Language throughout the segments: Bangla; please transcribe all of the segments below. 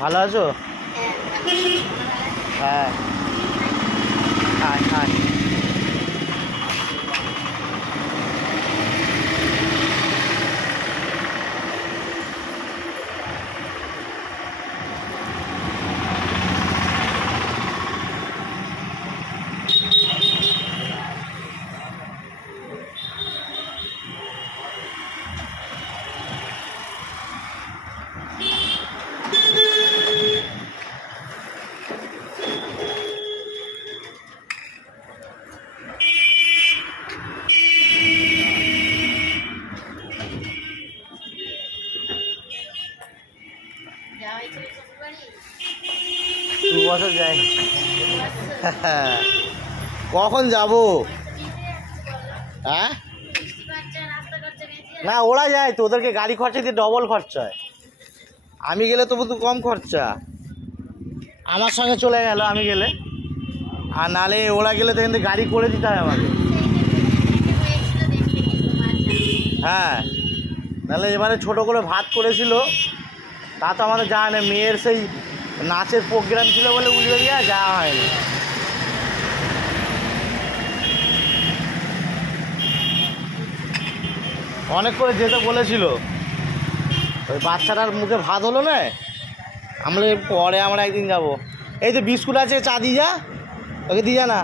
ভালো আছো? হ্যাঁ বছর যায়নি। কখন যাব? হ্যাঁ না ওরা যায় তো, ওদেরকে গাড়ি খরচা দিয়ে ডবল খরচা হয়। আমি গেলে তবু তো কম খরচা, আমার সঙ্গে চলে গেল আমি গেলে, আর নালে ওরা গেলে তো কিন্তু গাড়ি করে দিতে হয় আমাকে। হ্যাঁ নাহলে এবারে ছোট করে ভাত করেছিল, তা তো আমাদের যাওয়া নেই। মেয়ের সেই নাচের প্রোগ্রাম ছিল বলে উলিবেরিয়া যাওয়া হয়নি। অনেক করে যেতে বলেছিল, ওই বাচ্চাটার মুখে ভাত হলো না, আমরা পরে আমরা একদিন যাব। এই তো বিস্কুট আছে, চা দিয়ে যা, ওকে দিয়ে যা না,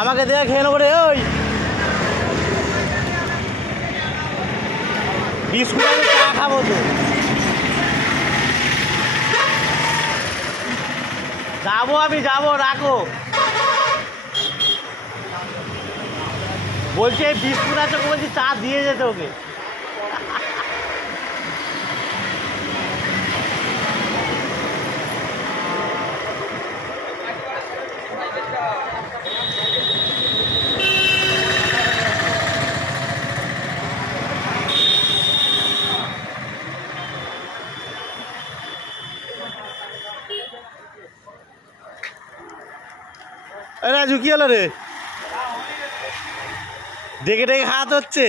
আমাকে দেয়া খেয়ে নেবো রে। ওই বিস্কুট আছে, চা খাবো তো। যাবো আমি যাবো, রাখো। বলছি এই বিস্কুট আছে, বলছি চা দিয়ে যেতে ওকে। রাজু কি হলো রে? ডেকে ডেকে হাত হচ্ছে।